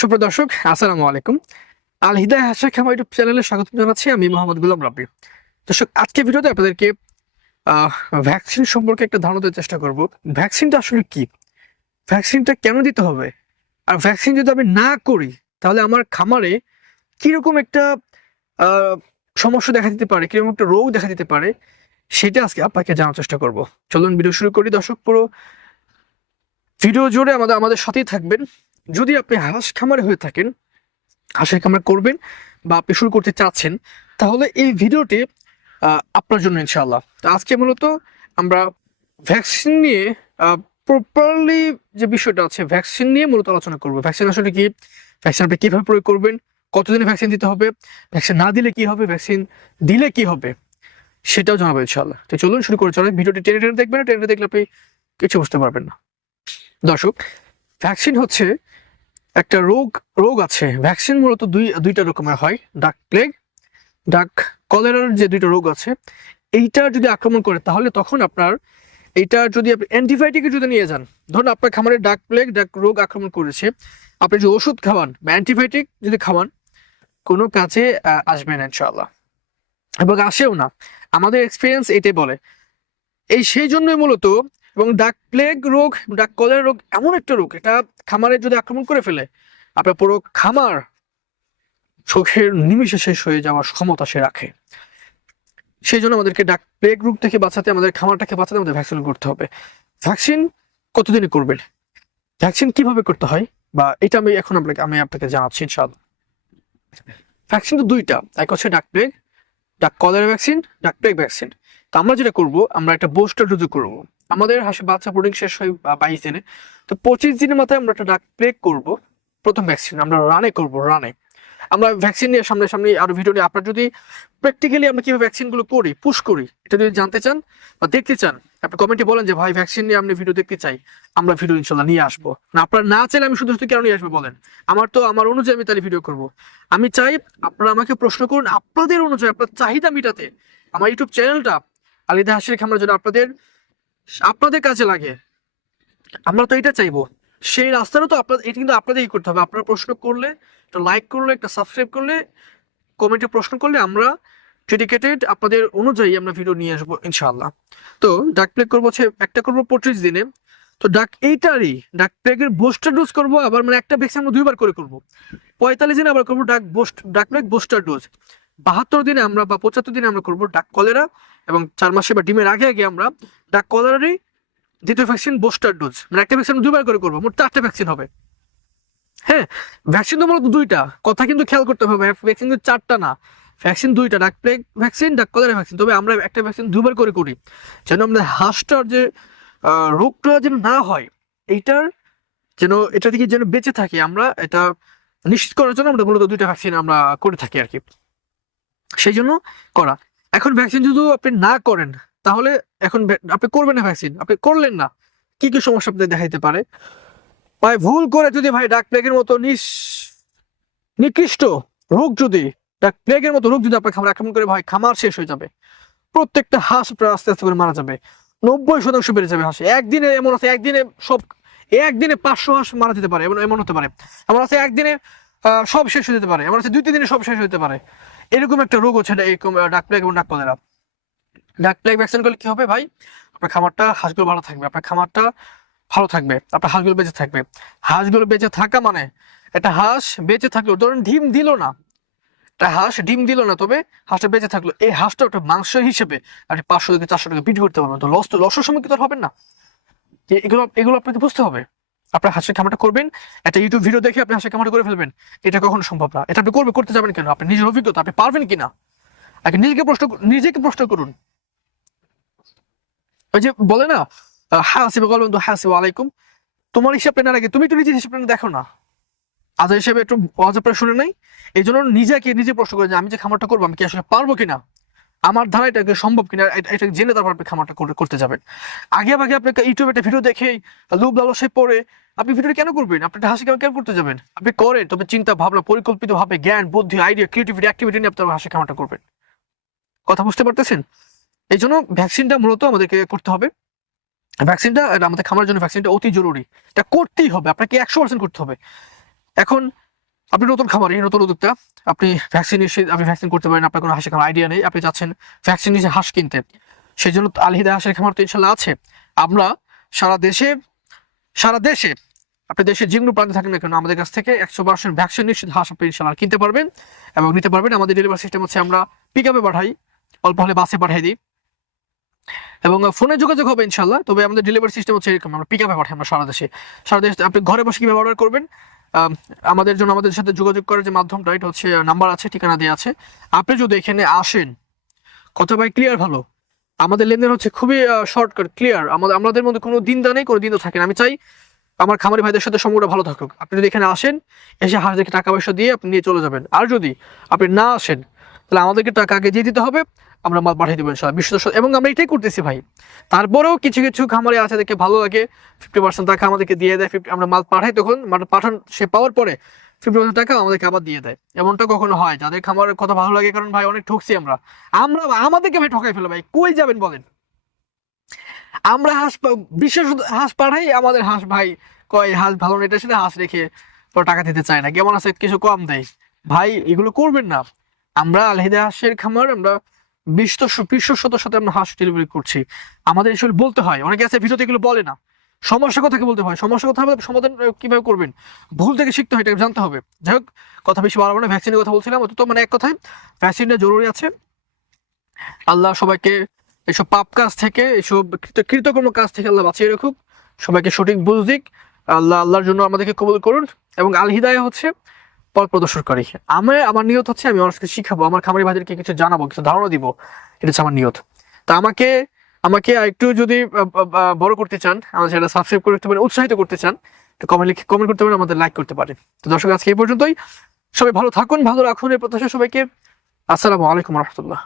সুপ্রিয় দর্শক, আসসালামু আলাইকুম। আল হিদায় হাসা খামা ইউটিউব চ্যানেলে স্বাগত জানাচ্ছি, আমি মোহাম্মদ গুলাম রাব্বি। দর্শক আজকে ভিডিওতে আপনাদেরকে ভ্যাকসিন সম্পর্কে একটা ধারণা দেওয়ার চেষ্টা করব। ভ্যাকসিনটা আসলে কি? ভ্যাকসিনটা কেন দিতে হবে? আর ভ্যাকসিন যদি আমি না করি, তাহলে আমার খামারে কীরকম একটা সমস্যা দেখা দিতে পারে, কীরকম একটা রোগ দেখা দিতে পারে, সেটা আজকে আপনাকে জানার চেষ্টা করব। চলুন ভিডিও শুরু করি দর্শক, পুরো ভিডিও জুড়ে আমাদের আমাদের সাথেই থাকবেন। যদি আপনি হাঁস খামারে হয়ে থাকেন, হাঁসের খামার করবেন বা আপনি শুরু করতে চাচ্ছেন, তাহলে এই ভিডিওটি আপনার জন্য ইনশাআল্লাহ। তো আজকে মূলত আমরা ভ্যাকসিন নিয়ে প্রপারলি যে বিষয়টা আছে, ভ্যাকসিন নিয়ে মূলত আলোচনা করব। ভ্যাকসিন আসলে কি? ভ্যাকসিন আপনি কীভাবে প্রয়োগ করবেন? কতদিনে ভ্যাকসিন দিতে হবে? ভ্যাকসিন না দিলে কি হবে? ভ্যাকসিন দিলে কি হবে? সেটাও জানাব ইনশাআল্লাহ। তো চলুন শুরু করে চলেন ভিডিওটি টেনে টেনে দেখবেন টেনে দেখলে আপনি কিছু বুঝতে পারবেন না। দর্শক, ভ্যাকসিন হচ্ছে একটা রোগ রোগ আছে। ভ্যাকসিন মূলত দুই, দুইটা রকমের হয় ডাক প্লেগ ডাক কলেরার যে দুইটা রোগ আছে, এইটা যদি আক্রমণ করে, তাহলে তখন আপনার এইটা যদি আপনি অ্যান্টিবায়োটিকে যদি নিয়ে যান। ধরুন আপনার খামারে ডাক প্লেগ ডাক রোগ আক্রমণ করেছে, আপনি যদি ওষুধ খাওয়ান, বা অ্যান্টিবায়োটিক যদি খাওয়ান, কোনো কাজে আসবে না ইনশাআল্লাহ। এবং আসেও না। আমাদের এক্সপিরিয়েন্স এটাই বলে। এই সেই জন্যই মূলত এবং ডাক প্লেগ রোগ ডাক কলেরা রোগ এমন একটা রোগ, এটা খামারে যদি আক্রমণ করে ফেলে, আপনার পুরো খামার চোখের নিমিষে শেষ হয়ে যাওয়ার ক্ষমতা সে রাখে। সেই জন্য আমাদেরকে ডাক প্লেগ রোগ থেকে বাঁচাতে, আমাদের খামারটাকে বাঁচাতে আমাদের ভ্যাকসিন করতে হবে। ভ্যাকসিন কতদিনে করবেন? ভ্যাকসিন কীভাবে করতে হয়? বা এটা আমি এখন আপনাকে, আমি আপনাকে জানাচ্ছি ইনশাআল্লাহ। ভ্যাকসিন তো দুইটা, এক হচ্ছে duck plague duck cholera vaccine duck plague vaccine তো আমরা যেটা করব, আমরা একটা বুস্টার ডোজ করব। আমাদের হাসে বাচ্চা বোর্ডিং শেষ হয় বাইশ দিনে তো পঁচিশ দিনের মাথায় আমরা একটা ডাক প্লেগ করব। প্রথম ভ্যাকসিন আমরা রানে করব রানে আমরা ভ্যাকসিন নিয়ে সামনে সামনে আরও ভিডিও নিয়ে, আপনার যদি প্র্যাকটিক্যালি আমরা কীভাবে ভ্যাকসিনগুলো করি পুশ করি, এটা যদি জানতে চান বা দেখতে চান, আপনি কমেন্টে বলেন যে, ভাই ভ্যাকসিন নিয়ে আপনি ভিডিও দেখতে চাই, আমরা ভিডিও ইনশাল্লাহ নিয়ে আসব। না, আপনারা না চাইলে আমি শুধু শুধু কেন নিয়ে আসব বলেন? আমার তো, আমার অনুযায়ী আমি তাহলে ভিডিও করব। আমি চাই আপনারা আমাকে প্রশ্ন করুন, আপনাদের অনুযায়ী, আপনার চাহিদা মেটাতে। আমার ইউটিউব চ্যানেলটা আলিদা হাসির খামার জন্য আপনাদের আপনাদের কাজে লাগে। আমরা তো এটা চাইব। সেই রাস্তাটা তো আপনাদের, এটা কিন্তু আপনাদেরই করতে হবে। আপনারা প্রশ্ন করলে, একটা লাইক করলে, একটা সাবস্ক্রাইব করলে কমেন্টে প্রশ্ন করলে আমরা ডেডিকেটেড আপনাদের অনুযায়ী আমরা ভিডিও নিয়ে আসব, ইনশাআল্লাহ। তো ডাক প্লেগ করব হচ্ছে, একটা করব পঁচিশ দিনে। তো ডাক এইটারই ডাক প্লেগের বুস্টার ডোজ করব, আবার মানে একটা ভ্যাকসিন আমরা দুইবার করে করব। পঁয়তাল্লিশ দিনে আবার করব ডাক বুস্ট ডাক প্লেগ বুস্টার ডোজ বাহাত্তর দিনে আমরা বা পঁচাত্তর দিনে আমরা করব ডাক কলেরা এবং চার মাসে বা ডিমের আগে আগে আমরা ডাক কলেরারই দ্বিতীয় ভ্যাকসিন বুস্টার ডোজ মানে একটা ভ্যাকসিন দুবার করে করব, মোট চারটে ভ্যাকসিন হবে। হ্যাঁ ভ্যাকসিন তো মূলত দুইটা, কথা কিন্তু খেয়াল করতে হবে ভ্যাকসিন কিন্তু চারটা না। ভ্যাকসিন দুইটা, duck plague vaccine duck cholera vaccine তবে আমরা একটা ভ্যাকসিন দুবার করে করি, যেন আমাদের হাঁসটার যে রোগটা যেন না হয়, এইটার যেন, এটা থেকে যেন বেঁচে থাকি, আমরা এটা নিশ্চিত করার জন্য আমরা মূলত দুইটা ভ্যাকসিন আমরা করে থাকি আর কি। সেই জন্য করা। এখন ভ্যাকসিন যদি আপনি না করেন, তাহলে এখন আপনি করবেন না ভ্যাকসিন আপনি করলেন না। কি কি সমস্যা আপনাদের দেখা দিতে পারে? ভাই, ভুল করে যদি ভাই ডাক প্লেগের মতো নিস নিকৃষ্ট রোগ যদি ডাক প্লেগের মতো রোগ যদি আপনার খামার আক্রমণ করে, ভাই, খামার শেষ হয়ে যাবে। প্রত্যেকটা হাঁস আপনার আস্তে আস্তে করে মারা যাবে। নব্বই শতাংশ বেড়ে যাবে হাঁসে। একদিনে এমন আছে, একদিনে সব একদিনে পাঁচশো হাঁস মারা যেতে পারে, এমন এমন হতে পারে। এমন আছে, একদিনে সব শেষ হয়ে যেতে পারে। এমন আছে দুই তিন দিনে সব শেষ হতে পারে। এরকম একটা রোগ হচ্ছে এরকম ডাক প্লেগ এবং ডাক কলেরা ডাক প্লেগ ভ্যাকসিন করলে কি হবে ভাই? আপনার খামারটা হাঁসগুলো ভালো থাকবে, আপনার খামারটা ভালো থাকবে, আপনার হাঁসগুলো বেঁচে থাকবে। হাঁসগুলো বেঁচে থাকা মানে একটা হাঁস বেঁচে থাকল, ধরুন ডিম দিল না, একটা হাঁস ডিম দিল না, তবে হাঁসটা বেঁচে থাকল। এই হাঁসটা একটা মাংস হিসেবে আপনি পাঁচশো থেকে চারশো টাকা বিক্রি করতে পারবেন, তো লস তো লসের সময় কি তো হবেন না? এগুলো এগুলো আপনাকে বুঝতে হবে। আপনার হাঁসের খামারটা করবেন, একটা ইউটিউব ভিডিও দেখে আপনি হাঁসের খামারটা করে ফেলবেন। এটা কখনো সম্ভব না। এটা আপনি করবে, করতে যাবেন কেন? আপনি নিজের অভিজ্ঞতা, আপনি পারবেন কিনা? আগে নিজেকে প্রশ্ন নিজেকে প্রশ্ন করুন। ওই যে বলে না তো হ্যাঁ আসিবে আলাইকুম। তোমার হিসাব না আগে তুমি তো নিজের হিসাব প্ল্যান দেখো না। আজ হিসেবে একটু আওয়াজ শুনে নাই। এই জন্য নিজেকে নিজে প্রশ্ন করে যে, আমি যে খামারটা করব, আমি কি আসলে পারব কিনা? আমার ধারা এটাকে সম্ভব কিনা, এটা- জেনে তারপর আপনি খামারটা করে- করতে যাবেন। আগে আগে আপনি ইউটিউবে একটা ভিডিও দেখে লোভ লালসায় পড়ে আপনি ভিডিও কেন করবেন? আপনি হাসি কেন কেন করতে যাবেন? আপনি করেন, তবে চিন্তা, ভাবনা পরিকল্পিত ভাবে জ্ঞান, বুদ্ধি আইডিয়া ক্রিয়েটিভিটি অ্যাক্টিভিটি নিয়ে আপনার হাসি খামারটা করবেন। কথা বুঝতে পারতেছেন? এই জন্য ভ্যাকসিনটা মূলত আমাদেরকে করতে হবে। ভ্যাকসিনটা আমাদের খামারের জন্য ভ্যাকসিনটা অতি জরুরি। এটা করতেই হবে, আপনাকে একশো পার্সেন্ট করতে হবে। এখন আপনি নতুন খামারি, নতুন উদ্যোক্তা, আপনি ভ্যাকসিন এসে, আপনি ভ্যাকসিন করতে পারেন, আপনার কোনো হাঁসের খামার আইডিয়া নেই, আপনি চাচ্ছেন ভ্যাকসিন এসে হাঁস কিনতে। সেই জন্য আলহিদা হাঁসের খামার তো ইনশাল্লাহ আছে। আমরা সারা দেশে সারা দেশে, আপনি দেশের যে কোনো প্রান্তে থাকেন না কেন, আমাদের কাছ থেকে একশো পার্সেন্ট ভ্যাকসিন নিশ্চিত হাঁস আপনি ইনশাল্লাহ কিনতে পারবেন এবং নিতে পারবেন। আমাদের ডেলিভারি সিস্টেম হচ্ছে আমরা পিক আপে পাঠাই, অল্প হলে বাসে পাঠাই দিই। এবং ফোনে যোগাযোগ হবে ইনশাল্লাহ, তবে আমাদের ডেলিভারি সিস্টেম হচ্ছে এরকম, আমরা পিক আপে পাঠাই আমরা সারা দেশে। সারা দেশে আপনি ঘরে বসে কীভাবে অর্ডার করবেন আমাদের জন্য আমাদের সাথে যোগাযোগ করার যে মাধ্যমটা, এটা হচ্ছে নাম্বার আছে, ঠিকানা দেওয়া আছে। আপনি যদি এখানে আসেন, কথা ভাই ক্লিয়ার ভালো? আমাদের লেনদেন হচ্ছে খুবই শর্টকাট ক্লিয়ার আমাদের আমাদের মধ্যে কোনো দিনদা নেই, কোনো দিনও থাকে না। আমি চাই আমার খামারি ভাইদের সাথে সম্পর্কটা ভালো থাকুক। আপনি যদি এখানে আসেন, এসে হাঁস দেখে টাকা পয়সা দিয়ে আপনি নিয়ে চলে যাবেন। আর যদি আপনি না আসেন তাহলে আমাদেরকে টাকা আগে দিয়ে দিতে হবে, আমরা মাল পাঠিয়ে দেবো ইনশাল্লাহ বিশ্বস্ত এবং আমরা এটাই করতেছি ভাই। তারপরেও কিছু কিছু খামারে আছে, দেখে ভালো লাগে। ফিফটি পার্সেন্ট টাকা আমাদেরকে দিয়ে দেয় 50 আমরা মাল পাঠাই তখন মাল পাঠান, সে পাওয়ার পরে ফিফটি পার্সেন্ট টাকা আমাদেরকে আবার দিয়ে দেয়। এমনটা কখনো হয়, যাদের খামারের কথা ভালো লাগে, কারণ ভাই অনেক ঠকছি আমরা। আমরা আমাদেরকে ভাই ঠকাই ফেলো ভাই, কই যাবেন বলেন? আমরা হাঁস বিশেষ হাঁস পাঠাই, আমাদের হাঁস ভাই কয়, হাঁস ভালো না এটা সেটা হাঁস রেখে টাকা দিতে চায় না। কেমন আছে? কিছু কম দেয়। ভাই, এগুলো করবেন না। আমরা আলহিদা হাঁসের খামার, আমরা বিশ্বস্ত বিশ্বস্ততার সাথে আমরা হাঁস ডেলিভারি করছি। আমাদের আসলে বলতে হয়, অনেকে আছে ভিডিওতে এগুলো বলে না। সমস্যার কথা বলতে হয় সমস্যার কথা সমাধান কীভাবে করবেন? ভুল থেকে শিখতে হয় এটা জানতে হবে। যাই হোক, কথা বেশি বাড়াবো না ভ্যাকসিনের কথা বলছিলাম অত মানে এক কথায় ভ্যাকসিনটা জরুরি আছে। আল্লাহ সবাইকে এসব পাপ কাজ থেকে কৃত- কৃতকর্ম কাজ থেকে আল্লাহ বাঁচিয়ে রাখুক। সবাইকে সঠিক বুঝ দিক। আল্লাহ, আল্লাহর জন্য আমাদেরকে কবুল করুন। এবং আল হিদায়া হচ্ছে পথ প্রদর্শন করি। আমি আমার নিয়ত হচ্ছে আমি মানুষকে শিখাবো, আমার খামারি ভাইদেরকে কিছু জানাব, কিছু ধারণা দিব। এটা হচ্ছে আমার নিয়ত। তা আমাকে আমাকে একটু যদি বড় করতে চান, আমার সেটা সাবস্ক্রাইব করতে পারেন, উৎসাহিত করতে চান, তো কমেন্ট লিখে কমেন্ট করতে পারেন, আমাদের লাইক করতে পারেন। তো দর্শক, আজকে এই পর্যন্তই। সবাই ভালো থাকুন, ভালো রাখুন, এই প্রত্যাশা সবাইকে। আসসালামু আলাইকুম রহমতুল্লাহ।